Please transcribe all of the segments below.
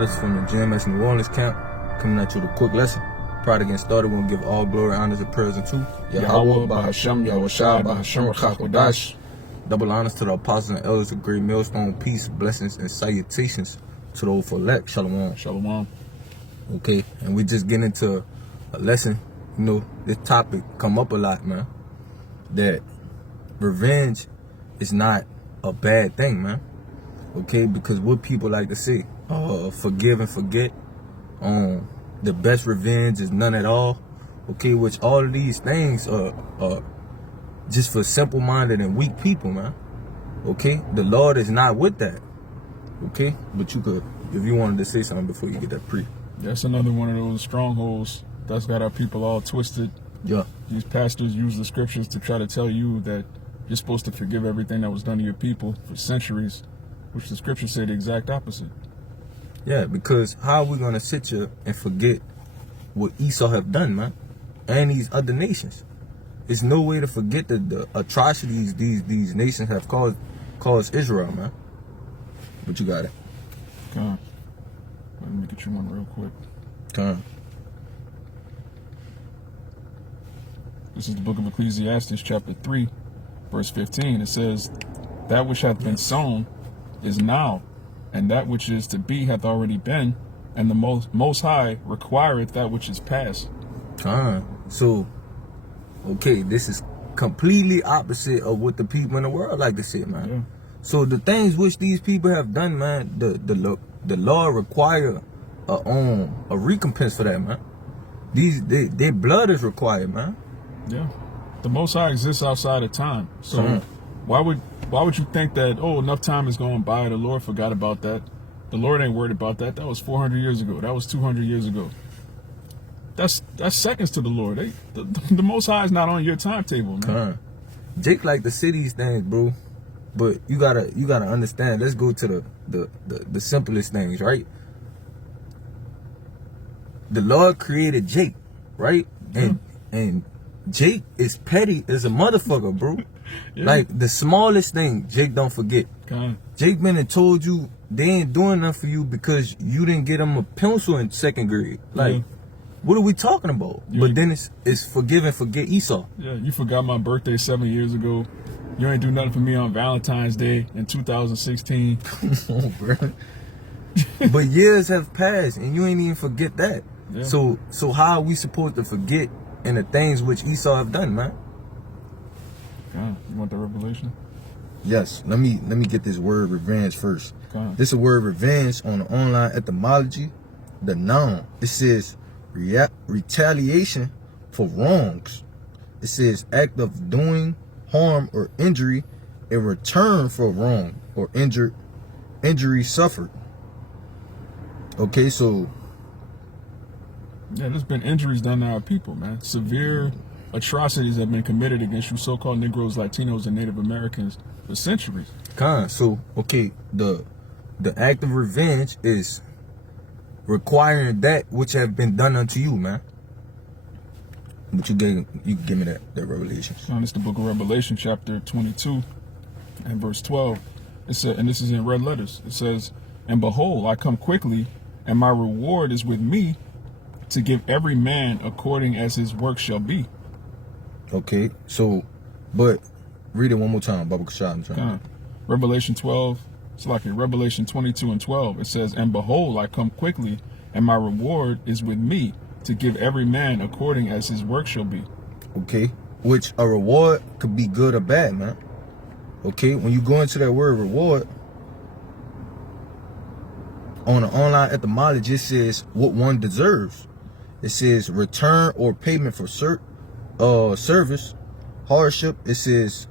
brothers from the GMS New Orleans camp, coming at you with a quick lesson. Prior to getting started, we're going to give all glory, honors, and prayers unto Yahweh, Bahashem, Yahushua, Bahashem, Rachakodash. Double honors to the apostles and elders of Great Millstone, peace, blessings, and salutations to the old elect. Shalom. Shalom. Okay, and we just get into a lesson. You know, this topic come up a lot, man. That revenge is not a bad thing, man. Okay, because what people like to say, forgive and forget. The best revenge is none at all. Okay, which all of these things are just for simple-minded and weak people, man. Okay, the Lord is not with that. Okay, but you could, if you wanted to say something before you get that pre. That's another one of those strongholds that's got our people all twisted. Yeah. These pastors use the scriptures to try to tell you that you're supposed to forgive everything that was done to your people for centuries, which the scriptures say the exact opposite. Yeah, because how are we going to sit here and forget what Esau have done, man, and these other nations? There's no way to forget the atrocities these nations have caused Israel, man. But you got it. Come on. Let me get you one real quick. Come on. This is the book of Ecclesiastes, chapter 3, verse 15. It says, "That which hath been sown is now, and that which is to be hath already been, and the most High requireth that which is past." So, okay, this is completely opposite of what the people in the world like to say, man. Yeah. So the things which these people have done, man, the law require a recompense for that, man. Their blood is required, man. Yeah. The Most High exists outside of time. So why would you think that, enough time is going by, the Lord forgot about that? The Lord ain't worried about that. That was 400 years ago. That was 200 years ago. That's seconds to the Lord. The Most High is not on your timetable, man. Jake like to say these things, bro. But you gotta understand. Let's go to the simplest things, right? The Lord created Jake, right? And Jake is petty as a motherfucker, bro. Yeah. Like the smallest thing, Jake don't forget. Jake been and told you they ain't doing nothing for you because you didn't get them a pencil in 2nd grade. Like, what are we talking about? Yeah. But then it's forgive and forget Esau. Yeah, you forgot my birthday 7 years ago. You ain't do nothing for me on Valentine's Day in 2016. Come on, bro. But years have passed and you ain't even forget that. Yeah. So how are we supposed to forget in the things which Esau have done, man? You want the revelation? Yes. Let me get this word revenge first. This is a word revenge on the online etymology. The noun. It says retaliation for wrongs. It says act of doing harm or injury in return for wrong or injury suffered. Okay, so yeah, there's been injuries done to our people, man. Severe atrocities have been committed against you so-called Negroes, Latinos, and Native Americans for centuries. So okay, the act of revenge is requiring that which have been done unto you, man. But you can give me that revelation. It's the book of Revelation, chapter 22 and verse 12. It said, and this is in red letters. It says, "And behold, I come quickly, and my reward is with me to give every man according as his work shall be." Okay, so, but read it one more time, Baba Kashad. Revelation 12, it's like in Revelation 22 and 12. It says, "And behold, I come quickly, and my reward is with me to give every man according as his work shall be." Okay, which a reward could be good or bad, man. Okay, when you go into that word reward, on the online etymology, it says what one deserves. It says return or payment for service, hardship. It says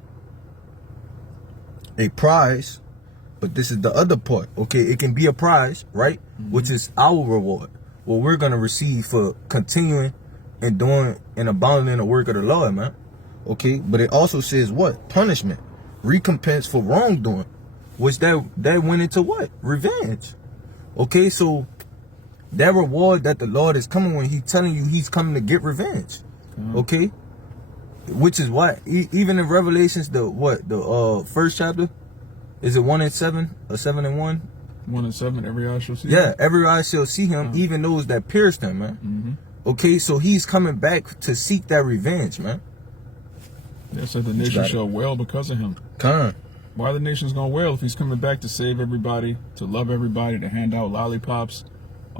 a prize, but this is the other part. Okay, it can be a prize, right? Which is our reward. What we're gonna receive for continuing and doing and abandoning the work of the Lord, man. Okay, but it also says what? Punishment, recompense for wrongdoing, which that went into what? Revenge. Okay, so that reward that the Lord is coming when He's telling you He's coming to get revenge. Okay, which is why even in Revelations, the first chapter, is it 1 and 7 or 7 and 1? 1:7, every eye shall see Yeah, him. every eye shall see him, even those that pierced him, man. Mm-hmm. Okay, so he's coming back to seek that revenge, man. Yeah, said the You nation got it. shall wail because of him. Come. Why are the nations gonna wail if he's coming back to save everybody, to love everybody, to hand out lollipops?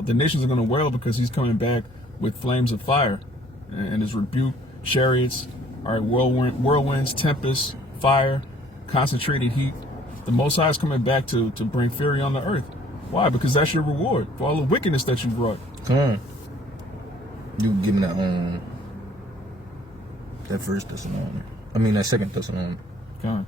The nations are gonna wail because he's coming back with flames of fire and his rebuke, chariots, all right, whirlwinds, tempests, fire, concentrated heat. The Most High is coming back to bring fury on the earth. Why? Because that's your reward for all the wickedness that you brought. Come. You giving that that Second Thessalonians. God.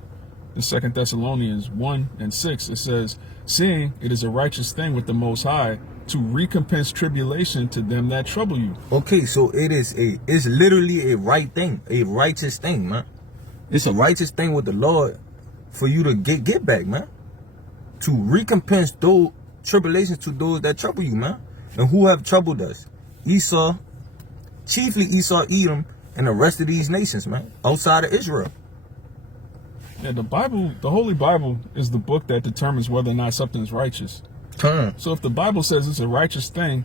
The 2 Thessalonians 1:6, it says, seeing it is a righteous thing with the Most High to recompense tribulation to them that trouble you. Okay, so it's literally a right thing, a righteous thing, man. It's a righteous thing with the Lord for you to get back, man. To recompense those tribulations to those that trouble you, man. And who have troubled us? Esau, chiefly Esau, Edom, and the rest of these nations, man, outside of Israel. Yeah, the Bible, the Holy Bible, is the book that determines whether or not something is righteous. So if the Bible says it's a righteous thing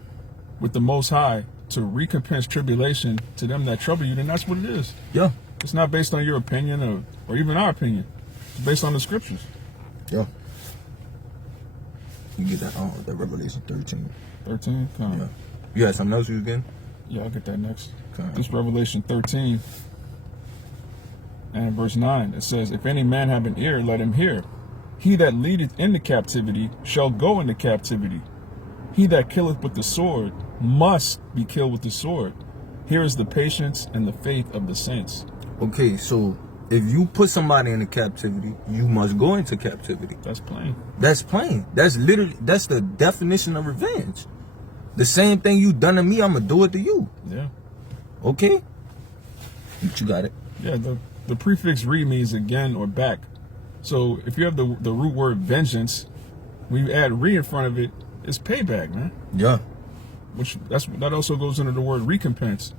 with the Most High to recompense tribulation to them that trouble you, then that's what it is. Yeah. It's not based on your opinion or even our opinion. It's based on the scriptures. Yeah. You get that Revelation 13. 13? Come on. Yeah. You had something else you was getting? Yeah, I'll get that next. Okay. This Revelation 13 and verse 9, it says, if any man have an ear, let him hear. He that leadeth into captivity shall go into captivity. He that killeth with the sword must be killed with the sword. Here is the patience and the faith of the saints. Okay, so if you put somebody into captivity, you must go into captivity. That's plain. That's plain. That's the definition of revenge. The same thing you done to me, I'm gonna do it to you. Yeah. Okay? You got it. Yeah, the prefix re means again or back. So if you have the root word vengeance, when you add re in front of it, it's payback, man. Yeah. That also goes into the word recompense.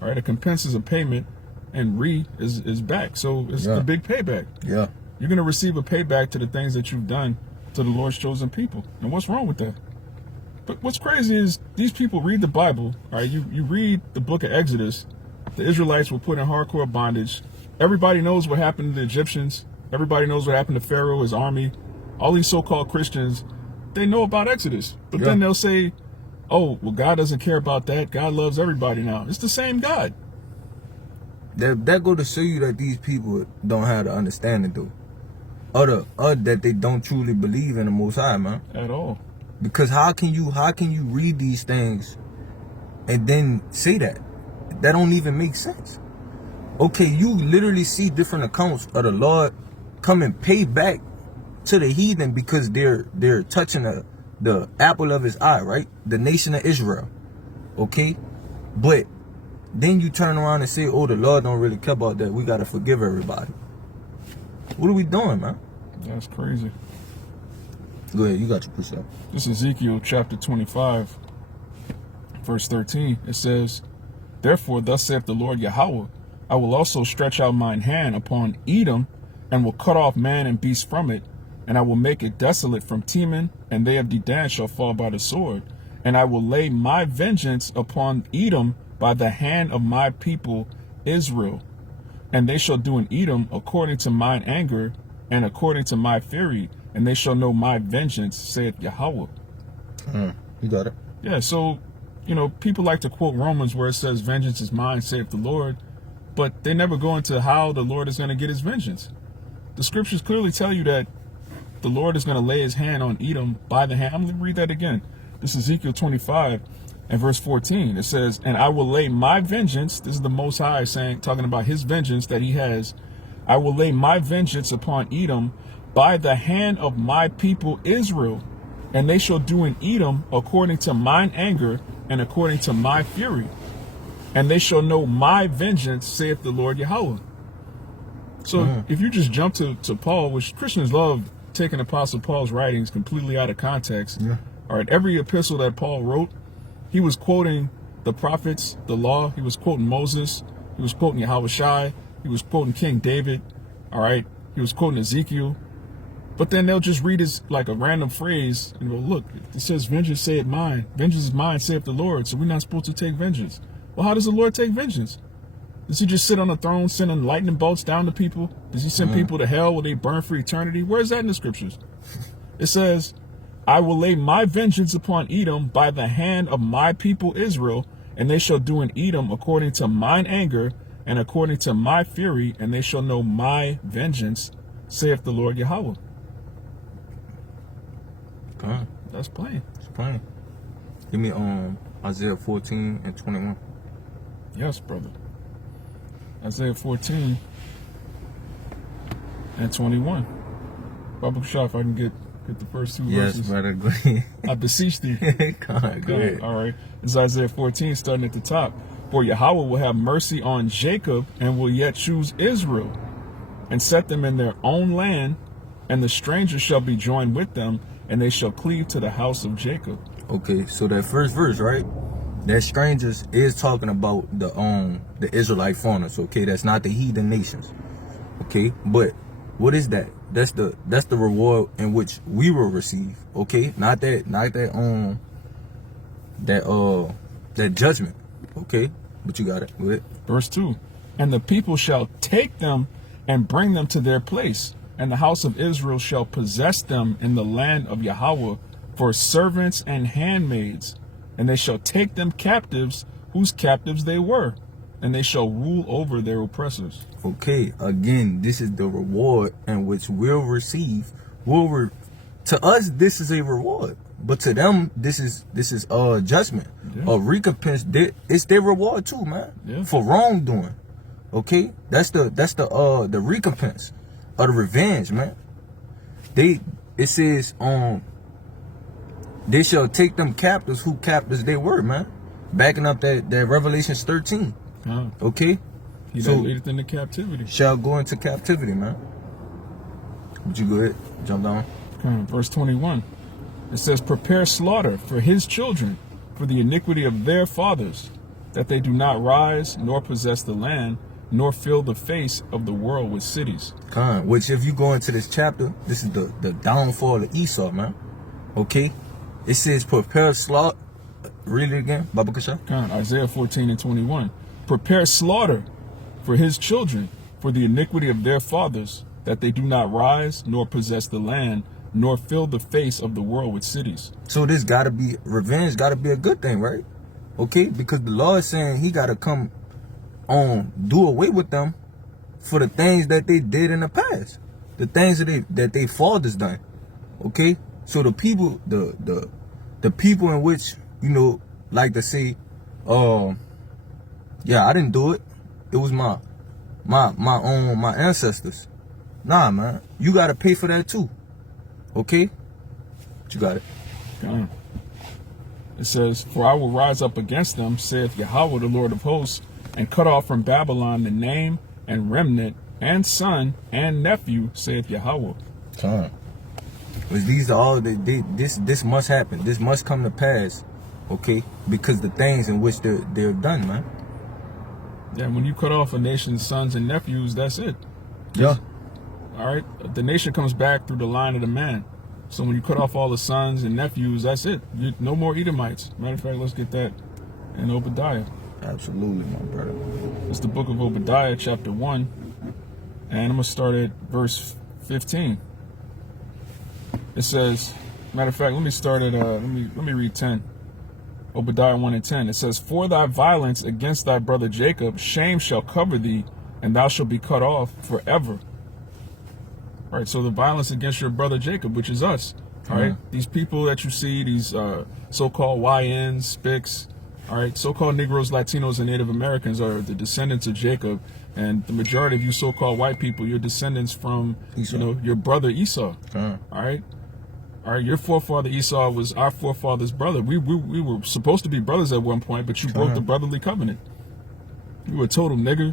All right, a compense is a payment, and re is back. So it's a big payback. Yeah. You're gonna receive a payback to the things that you've done to the Lord's chosen people. And what's wrong with that? But what's crazy is these people read the Bible. All right, you read the book of Exodus. The Israelites were put in hardcore bondage. Everybody knows what happened to the Egyptians. Everybody knows what happened to Pharaoh, his army. All these so-called Christians, they know about Exodus. But then they'll say, oh, well, God doesn't care about that. God loves everybody now. It's the same God. That go to show you that these people don't have the understanding, though. Or that they don't truly believe in the Most High, man. At all. Because how can you read these things and then say that? That don't even make sense. Okay, you literally see different accounts of the Lord come and pay back to the heathen because they're touching the apple of his eye, right? The nation of Israel. Okay? But then you turn around and say, oh, the Lord don't really care about that. We got to forgive everybody. What are we doing, man? That's crazy. Go ahead, you got your precept. This is Ezekiel chapter 25, verse 13. It says, therefore, thus saith the Lord Yahweh, I will also stretch out mine hand upon Edom, and will cut off man and beast from it, and I will make it desolate from Teman, and they of Dedan shall fall by the sword. And I will lay my vengeance upon Edom by the hand of my people Israel. And they shall do in Edom according to mine anger, and according to my fury, and they shall know my vengeance, saith Yahweh. You got it. Yeah, so, people like to quote Romans where it says, vengeance is mine, saith the Lord, but they never go into how the Lord is going to get his vengeance. The scriptures clearly tell you that the Lord is going to lay his hand on Edom by the hand. I'm going to read that again. This is Ezekiel 25 and verse 14. It says, and I will lay my vengeance, this is the Most High talking about his vengeance that he has. I will lay my vengeance upon Edom by the hand of my people Israel, and they shall do in Edom according to mine anger and according to my fury. And they shall know my vengeance, saith the Lord Yahweh. So if you just jump to Paul, which Christians love taking Apostle Paul's writings completely out of context. Yeah. All right, every epistle that Paul wrote, he was quoting the prophets, the law. He was quoting Moses. He was quoting Yahweh Shai. He was quoting King David. All right, he was quoting Ezekiel. But then they'll just read as like a random phrase and go, look, it says, vengeance saith mine. Vengeance is mine, saith the Lord. So we're not supposed to take vengeance. Well, how does the Lord take vengeance? Does he just sit on the throne sending lightning bolts down to people? Does he send people to hell where they burn for eternity? Where is that in the scriptures? It says, I will lay my vengeance upon Edom by the hand of my people Israel, and they shall do in Edom according to mine anger and according to my fury, and they shall know my vengeance, saith the Lord Yahweh. God, That's plain. it's plain. Give me Isaiah 14 and 21. Yes, brother. Isaiah 14 and 21. Baba Shah, if I can get the first two Yes, verses. brother. Go ahead. I beseech thee. God, go ahead. All right. It's Isaiah 14, starting at the top. For Yahweh will have mercy on Jacob and will yet choose Israel and set them in their own land, and the strangers shall be joined with them, and they shall cleave to the house of Jacob. Okay, so that first verse, right? That strangers is talking about the Israelite foreigners, okay? That's not the heathen nations. Okay? But what is that? That's the reward in which we will receive, okay? Not that judgment. Okay? But you got it. Go ahead. Verse 2. And the people shall take them and bring them to their place, and the house of Israel shall possess them in the land of Yahweh for servants and handmaids, and they shall take them captives whose captives they were, and they shall rule over their oppressors. Okay, again, this is the reward in which we'll receive. To us, this is a reward, but to them, this is judgment, a recompense. It's their reward too, man, for wrongdoing. Okay, that's the recompense of the revenge, man. It says they shall take them captives who captives they were, man. Backing up that Revelation 13. Okay? He that leadeth into captivity shall go into captivity, man. Would you go ahead? Jump down. Verse 21. It says, prepare slaughter for his children, for the iniquity of their fathers, that they do not rise, nor possess the land, nor fill the face of the world with cities. Which, if you go into this chapter, this is the downfall of Esau, man. Okay? It says, prepare slaughter. Read it again, Baba Kasha. Isaiah 14 and 21. Prepare slaughter for his children, for the iniquity of their fathers, that they do not rise, nor possess the land, nor fill the face of the world with cities. So this gotta be, revenge gotta be a good thing, right? Okay? Because the Lord is saying he gotta come on, do away with them for the things that they did in the past. The things that they fathers done. Okay? So the people, the people in which, like to say, yeah, I didn't do it. It was my ancestors. Nah, man. You gotta pay for that too. Okay? But you got it. It says, for I will rise up against them, saith Yahweh the Lord of hosts, and cut off from Babylon the name and remnant and son and nephew, saith Yahweh. Because these are all this must happen. This must come to pass. Okay? Because the things in which they're done, man. Yeah, when you cut off a nation's sons and nephews, that's it. Yeah. All right? The nation comes back through the line of the man. So when you cut off all the sons and nephews, that's it. No more Edomites. Matter of fact, let's get that in Obadiah. Absolutely, my brother. It's the book of Obadiah, chapter 1. And I'm going to start at verse 15. It says, matter of fact, let me start at, let me read 10. Obadiah 1 and 10. It says, for thy violence against thy brother Jacob, shame shall cover thee, and thou shalt be cut off forever. All right, so the violence against your brother Jacob, which is us. All right, these people that you see, these so-called YNs, SPICs, all right, so-called Negroes, Latinos, and Native Americans are the descendants of Jacob, and the majority of you so-called white people, you're descendants from, Esau. Your brother Esau. All right. All right, your forefather Esau was our forefather's brother. We were supposed to be brothers at one point, but you broke the brotherly covenant. You were a total nigger.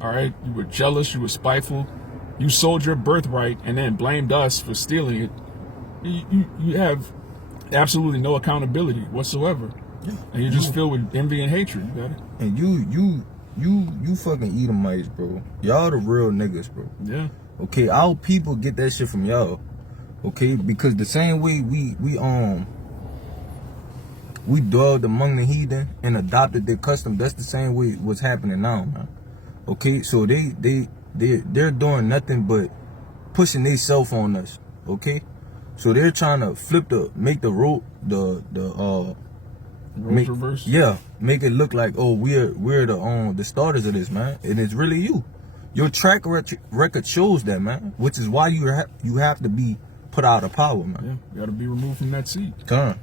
All right, you were jealous. You were spiteful. You sold your birthright and then blamed us for stealing it. You have absolutely no accountability whatsoever, and you're just filled with envy and hatred. You got it. And you fucking Edomites, bro. Y'all the real niggas, bro. Yeah. Okay, our people get that shit from y'all. Okay, because the same way we dwelled among the heathen and adopted their custom, that's the same way what's happening now, man. Okay, so they're doing nothing but pushing themselves on us. Okay, so they're trying to make the road reverse. Yeah, make it look like, oh, we're the starters of this, man, and it's really you. Your track record shows that, man, which is why you have to be put out of power, man. Yeah, you got to be removed from that seat. Come.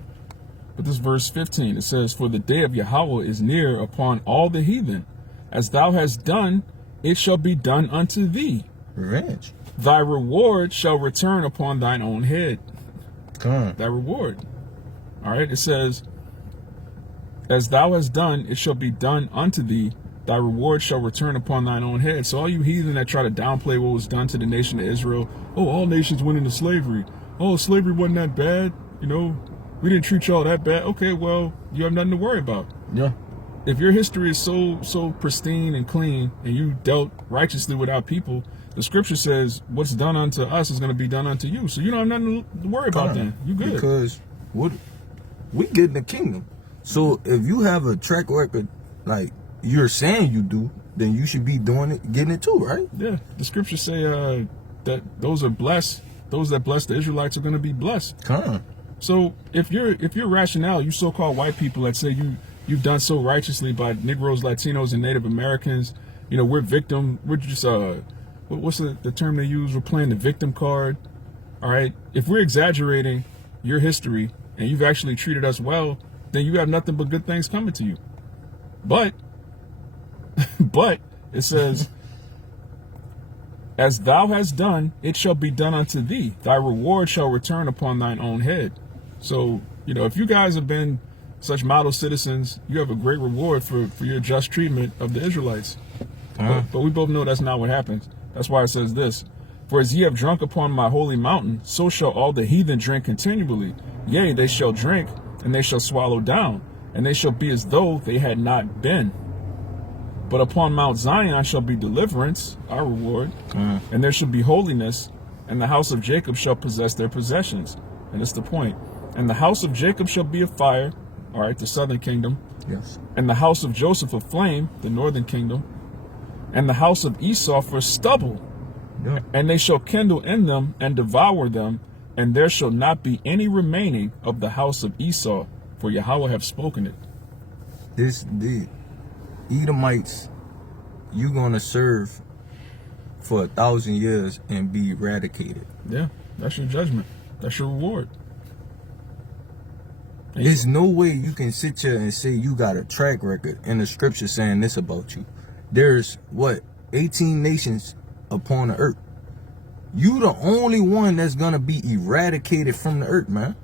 But this verse 15, it says, "For the day of Yahweh is near upon all the heathen. As thou hast done, it shall be done unto thee. Revenge. Thy reward shall return upon thine own head." Come. Thy reward. All right, it says, "As thou hast done, it shall be done unto thee. Thy reward shall return upon thine own head." So all you heathen that try to downplay what was done to the nation of Israel, oh, all nations went into slavery. Oh, slavery wasn't that bad. You know, we didn't treat y'all that bad. Okay, well, you have nothing to worry about. Yeah. If your history is so pristine and clean and you dealt righteously with our people, the scripture says what's done unto us is going to be done unto you. So you don't have nothing to worry about then. You good. Because we get in the kingdom. So if you have a track record like you're saying you do, then you should be doing it, getting it too, right? Yeah. The scriptures say that those are blessed. Those that bless the Israelites are going to be blessed. Come on. So if your rationale, you so-called white people that say you've done so righteously by Negroes, Latinos, and Native Americans, you know, we're just what's the term they use? We're playing the victim card. All right. If we're exaggerating your history and you've actually treated us well, then you have nothing but good things coming to you. But it says, "As thou hast done, it shall be done unto thee. Thy reward shall return upon thine own head." So, you know, if you guys have been such model citizens, you have a great reward for your just treatment of the Israelites. But we both know that's not what happens. That's why it says this: "For as ye have drunk upon my holy mountain, so shall all the heathen drink continually. Yea, they shall drink, and they shall swallow down, and they shall be as though they had not been. But upon Mount Zion shall be deliverance," our reward, "and there shall be holiness, and the house of Jacob shall possess their possessions." And that's the point. "And the house of Jacob shall be a fire," all right, the southern kingdom. Yes. "And the house of Joseph a flame," the northern kingdom. "And the house of Esau for stubble. Yeah. And they shall kindle in them and devour them, and there shall not be any remaining of the house of Esau, for Yahweh have spoken it." The Edomites, you gonna serve for 1,000 years and be eradicated. Yeah, that's your judgment. That's your reward. There's no way you can sit here and say you got a track record in the scripture saying this about you. There's 18 nations upon the earth. You the only one that's gonna be eradicated from the earth, man.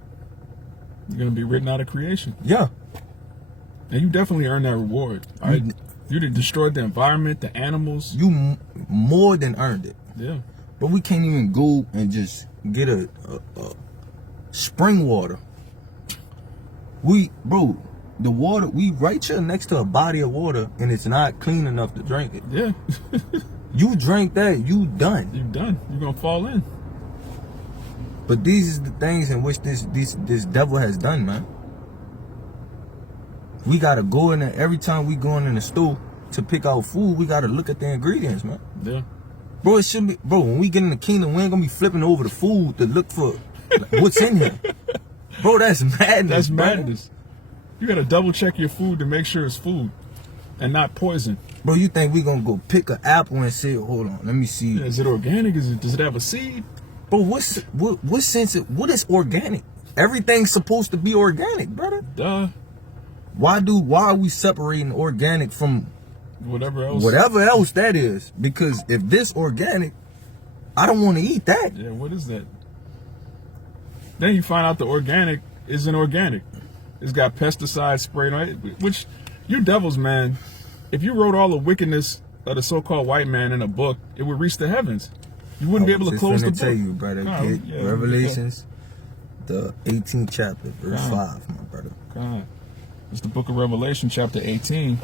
You're gonna be written out of creation. Yeah. And you definitely earned that reward. All right? You done destroyed the environment, the animals. You more than earned it. Yeah. But we can't even go and just get a spring water. The water, we right here next to a body of water, and it's not clean enough to drink it. Yeah. You drink that, you done. You're done. You're gonna fall in. But these is the things in which this devil has done, man. We gotta go in there every time we going in the store to pick out food. We gotta look at the ingredients, man. Yeah. Bro, it shouldn't be. Bro, when we get in the kingdom, we ain't gonna be flipping over the food to look for what's in here. Bro, that's madness. That's madness. You gotta double check your food to make sure it's food and not poison. Bro, you think we gonna go pick an apple and say, hold on, let me see. Yeah, is it organic? Does it have a seed? Bro, what sense? What is organic? Everything's supposed to be organic, brother. Duh. Why are we separating organic from whatever else? Whatever else that is. Because if this organic, I don't want to eat that. Yeah, what is that? Then you find out the organic isn't organic. It's got pesticides sprayed on it, which you devils, man. If you wrote all the wickedness of the so-called white man in a book, it would reach the heavens. You wouldn't be able to close the book. Tell you, brother. Revelations, the 18th chapter, verse 5, my brother. God. It's the book of Revelation, chapter 18,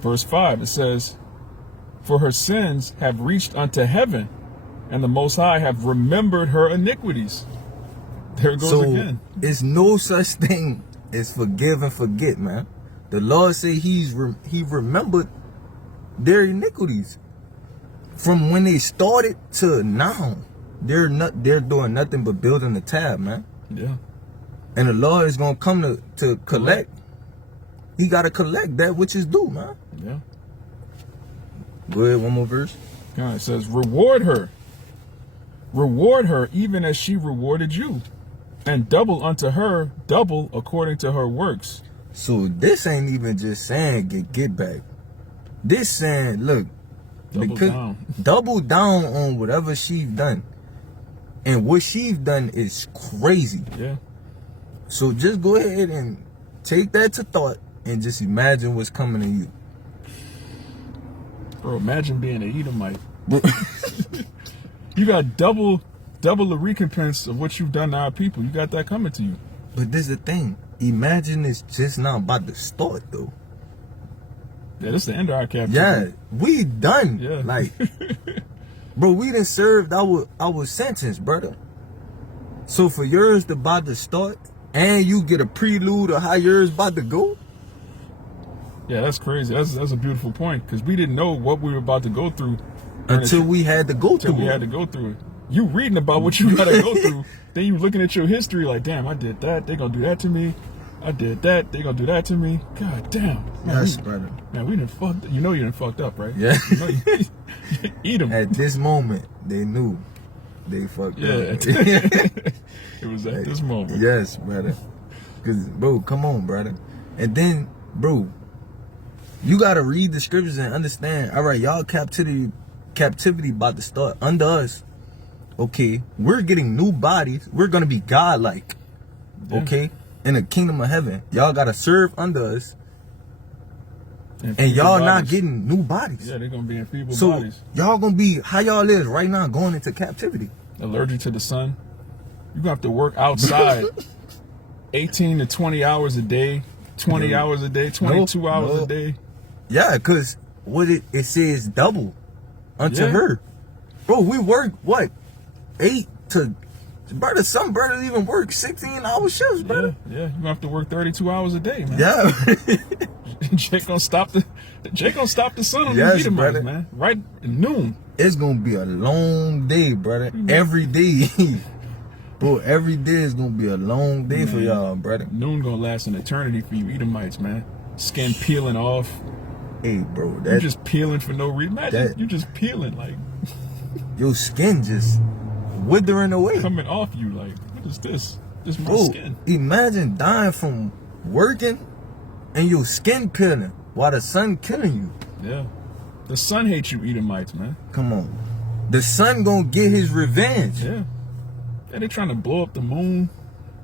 verse 5. It says, "For her sins have reached unto heaven, and the Most High have remembered her iniquities." There it goes So again. it's no such thing as forgive and forget, man. The Lord say He remembered their iniquities from when they started to now. They're doing nothing but building the tab, man. Yeah. And the Lord is gonna come to collect. He gotta collect that which is due, man. Yeah. Go ahead, one more verse. God, it says, reward her even as she rewarded you, and double unto her, double according to her works. So this ain't even just saying get back. This saying, look, double down on whatever she's done. And what she's done is crazy. Yeah. So just go ahead and take that to thought and just imagine what's coming to you. Bro, imagine being an Edomite. You got double the recompense of what you've done to our people. You got that coming to you. But this is the thing. Imagine it's just not about to start, though. Yeah, this is the end of our captivity. Yeah, we done. Yeah. Like, bro, we done served our sentence, brother. So for yours to about to start, and you get a prelude of how yours about to go. Yeah, that's crazy. That's a beautiful point, because we didn't know what we were about to go through Until we had to go through we had to go through it. You reading about what you gotta go through, then you looking at your history like, damn, I did that. They gonna do that to me. I did that. They gonna do that to me. God damn. Man, Yes, brother. Man, we done fucked. You know you done fucked up, right? Yeah. You know eat them. At this moment, they knew they fucked Yeah. up. It was at this moment. Yes, brother. Cause, bro, come on, brother. And then, bro, you gotta read the scriptures and understand. All right, y'all captivity about to start under us. Okay, we're getting new bodies. We're gonna be godlike. Yeah. Okay, in the kingdom of heaven, y'all gotta serve under us, and y'all not getting new bodies. Yeah, they're gonna be in feeble So bodies. y'all gonna be how y'all is right now, going into captivity. Allergic to the sun. You gonna have to work outside 18 to 20 hours a day, 20 hours a day, 22 hours a day. Yeah, cause what it says double unto Yeah. her, bro. We work what 8 to, brother. Some brothers even work 16-hour shifts, Yeah, brother. yeah. You gonna have to work 32 hours a day, man. Yeah. Jake gonna stop the sun on Yes, these Edomites, brother. man. Right at noon. It's gonna be a long day, brother. Every day, bro. Every day is gonna be a long day for y'all, brother. Noon gonna last an eternity for you Edomites, man. Skin peeling off. Hey, bro, You that just peeling for no reason. Imagine that- you just peeling, like your skin just withering away. coming off you. Like, what is this? This is my Bro, skin. imagine dying from working and your skin peeling while the sun killing you. Yeah. The sun hates you Edomites, man. Come on, the sun gonna get his revenge. Yeah. Yeah, they trying to blow up the moon.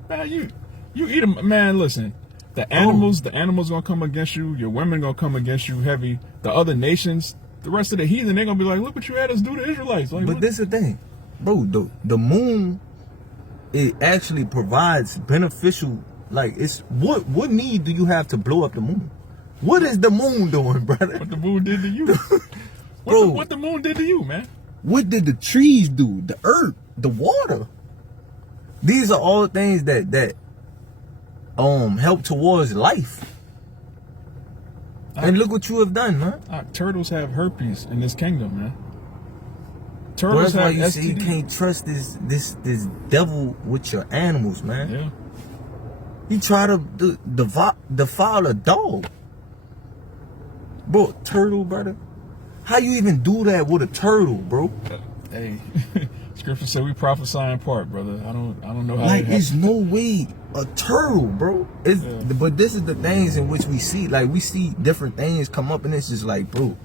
Man, you eat them. Man, listen. The animals gonna come against you. Your women gonna come against you heavy. The other nations, the rest of the heathen, they gonna be like, look what you had us do to Israelites. Like, But what? this is the thing, bro. The moon, it actually provides beneficial. Like, it's what need do you have to blow up the moon? What is the moon doing, brother? What the moon did to you? Bro. What the moon did to you, man? What did the trees do? The earth, the water. These are all things that help towards life. And look what you have done, man. Turtles have herpes in this kingdom, man. Well, Turtles that's why have you say you STD. can't trust this devil with your animals, man. Yeah. He tried to defile a dog. Bro, turtle, brother. How you even do that with a turtle, bro? Hey, scripture said we prophesy in part, brother. I don't know how. Like, it it's no way a turtle, bro. It's But this is the things in which we see. Like, we see different things come up, and it's just like, bro,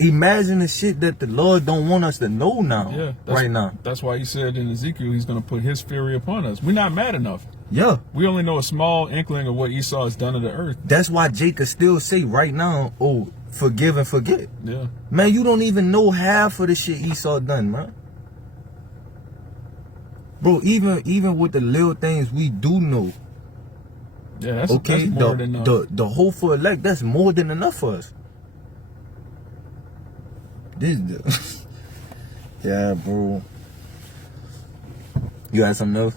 imagine the shit that the Lord don't want us to know now. Yeah, right now. That's why he said in Ezekiel he's going to put his fury upon us. We're not mad enough. Yeah. We only know a small inkling of what Esau has done to the earth. That's why Jacob still say right now, oh, forgive and forget. Yeah. Man, you don't even know half of the shit Esau done, man. Bro, even with the little things we do know, Yeah, that's, okay, that's more than the hopeful elect, that's more than enough for us. Yeah, bro. You had something else?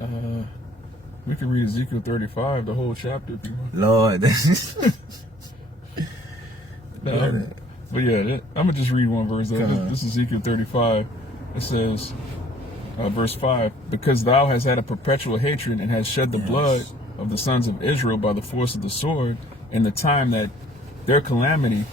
We can read Ezekiel 35, the whole chapter if you want. Lord. But yeah, I'm gonna just read one verse. This is Ezekiel 35. It says, verse 5: because thou hast had a perpetual hatred and hast shed the blood of the sons of Israel by the force of the sword, in the time that their calamity,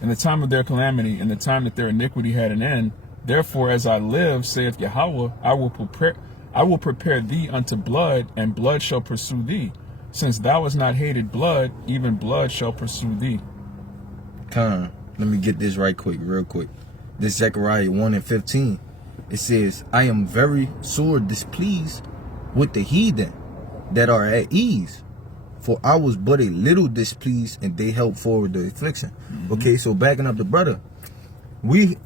in the time of their calamity, in the time that their iniquity had an end. Therefore, as I live, saith Yahweh, I will prepare thee unto blood, and blood shall pursue thee. Since thou hast not hated blood, even blood shall pursue thee. Let me get this right quick, real quick. This Zechariah 1:15. It says, I am very sore displeased with the heathen that are at ease, for I was but a little displeased, and they helped forward the affliction. Okay, so backing up the brother, we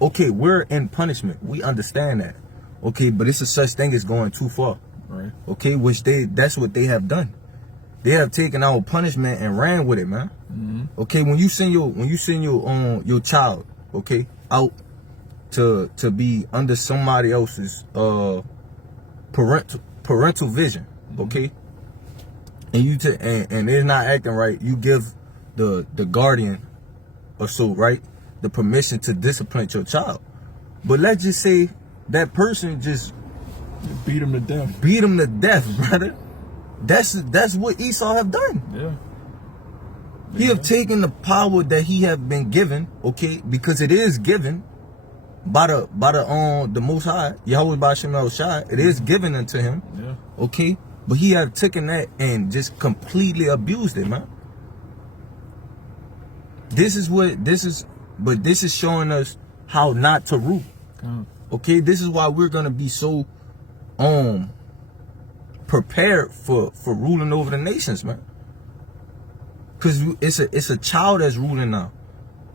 we're in punishment. We understand that. Okay, but it's a such thing as going too far. Right. Okay, that's what they have done. They have taken our punishment and ran with it, man. Okay, when you send your child, okay, out to be under somebody else's parental vision, okay, and and they're not acting right, you give the guardian or so, right, the permission to discipline your child. But let's just say that person just beat him to death. Beat him to death, brother. That's what Esau have done. Yeah. He have taken the power that he have been given, okay, because it is given by the Most High, Yahweh B'Shem El-Shai. It is given unto him, okay, but he have taken that and just completely abused it, man. This is showing us how not to rule. Okay, this is why we're gonna be so prepared for ruling over the nations, man. Cause it's a child that's ruling now,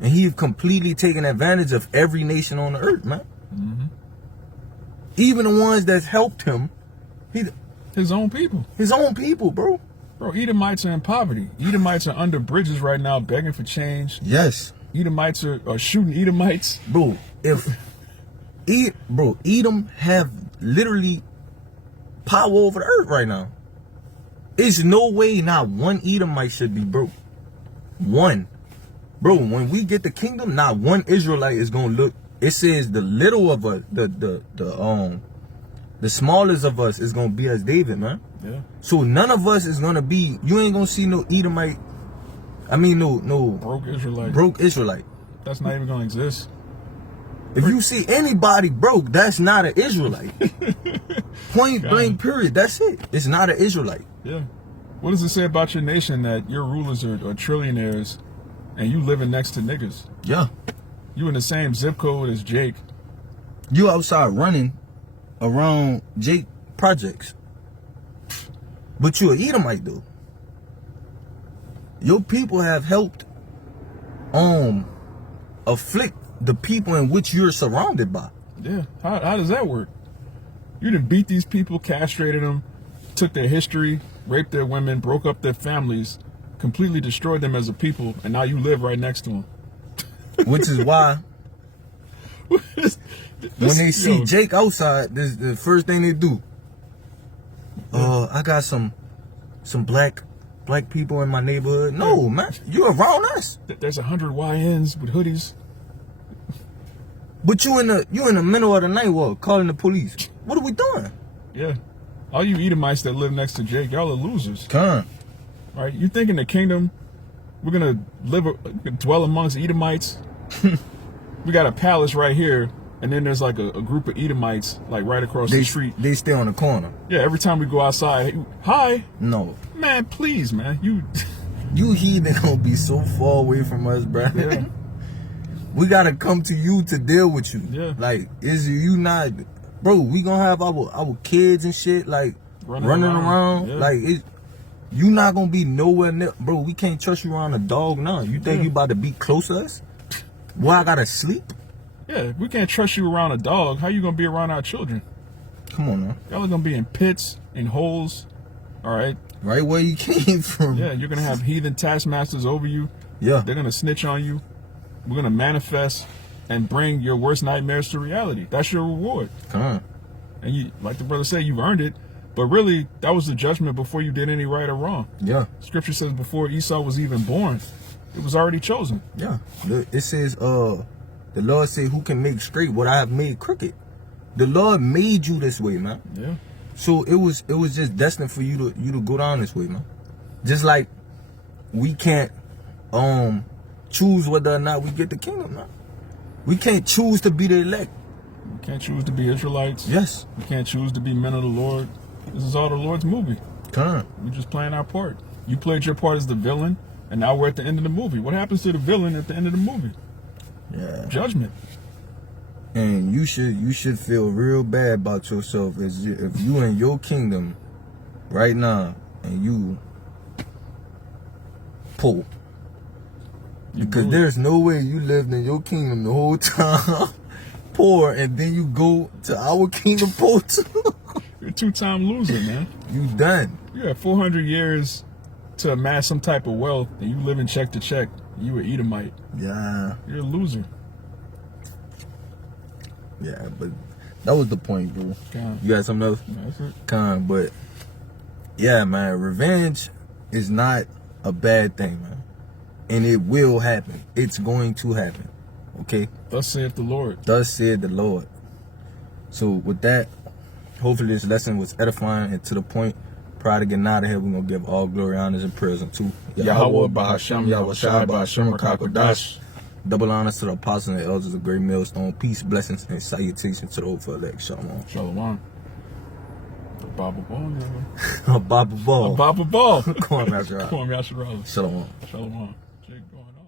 and he's completely taking advantage of every nation on the earth, man. Even the ones that helped him, his own people, bro. Bro, Edomites are in poverty. Edomites are under bridges right now, begging for change. Yes. Edomites are shooting Edomites, bro. Edom have literally power over the earth right now. There's no way not one Edomite should be broke. One. Bro, when we get the kingdom, not one Israelite is gonna look. It says the little of us, the smallest of us is gonna be as David, man. Yeah. So none of us is gonna be, you ain't gonna see no Edomite. I mean no broke Israelite. That's not even gonna exist. If you see anybody broke, that's not an Israelite. Point blank, period. That's it. It's not an Israelite. Yeah. What does it say about your nation that your rulers are trillionaires and you living next to niggas? Yeah. You in the same zip code as Jake. You outside running around Jake projects. But you an Edomite though. Your people have helped afflict the people in which you're surrounded by. Yeah. How does that work? You done beat these people, castrated them, took their history, raped their women, broke up their families, completely destroyed them as a people, and now you live right next to them. Which is why when they see Jake outside, this is the first thing they do. I got some black people in my neighborhood. No, man, you around us. There's 100 YNs with hoodies. But you in the middle of the night, calling the police. What are we doing? Yeah. All you Edomites that live next to Jake, y'all are losers. All right? You think in the kingdom we're gonna dwell amongst Edomites? We got a palace right here, and then there's like a group of Edomites like right across the street. They stay on the corner. Yeah. Every time we go outside, hi. No. Man, please, man. You heathen gonna be so far away from us, bro. Yeah. We gotta come to you to deal with you. Yeah. Like, is you not, bro? We gonna have our kids and shit like running around. Yeah. Like, you not gonna be nowhere near, bro. We can't trust you around a dog now. You think you about to be close to us? Why I gotta sleep? Yeah, we can't trust you around a dog. How you gonna be around our children? Come on now. Y'all are gonna be in pits, in holes. All right. Right where you came from. Yeah, you're gonna have heathen taskmasters over you. Yeah. They're gonna snitch on you. We're gonna manifest and bring your worst nightmares to reality. That's your reward. Come on. And you, like the brother said, you've earned it. But really, that was the judgment before you did any right or wrong. Yeah. Scripture says before Esau was even born, it was already chosen. Yeah. It says, the Lord said, who can make straight what I have made crooked? The Lord made you this way, man. Yeah. So it was just destined for you to go down this way, man. Just like we can't choose whether or not we get the kingdom, man. We can't choose to be the elect. We can't choose to be Israelites. Yes. We can't choose to be men of the Lord. This is all the Lord's movie. Come on. We're just playing our part. You played your part as the villain, and now we're at the end of the movie. What happens to the villain at the end of the movie? Yeah. Judgment. And you should feel real bad about yourself if you in your kingdom right now and you poor. Because there's no way you lived in your kingdom the whole time poor and then you go to our kingdom poor too. You're a two-time loser, man. You done. You had 400 years to amass some type of wealth, and you live in check to check. You were Edomite. Yeah. You're a loser. Yeah, but that was the point, bro. God. You got something else? That's it. But yeah, man, revenge is not a bad thing, man. And it will happen. It's going to happen. Okay? Thus saith the Lord. Thus said the Lord. So with that, hopefully this lesson was edifying and to the point. Prior to getting out of here, we're going to give all glory, honors, and prayers unto Yahweh Bahasham, Yahweh Shai Bahasham Rakakodash. Double honors to the apostles and elders of Great Millstone. Peace, blessings, and salutations to the hopeful elect. Shalom. Shalom. A Baba Ball, yeah. A Baba Ball. A Baba Ball. Kwame Yasharala. Kwame Yasharala. Shalom. Shalom. Jake going on.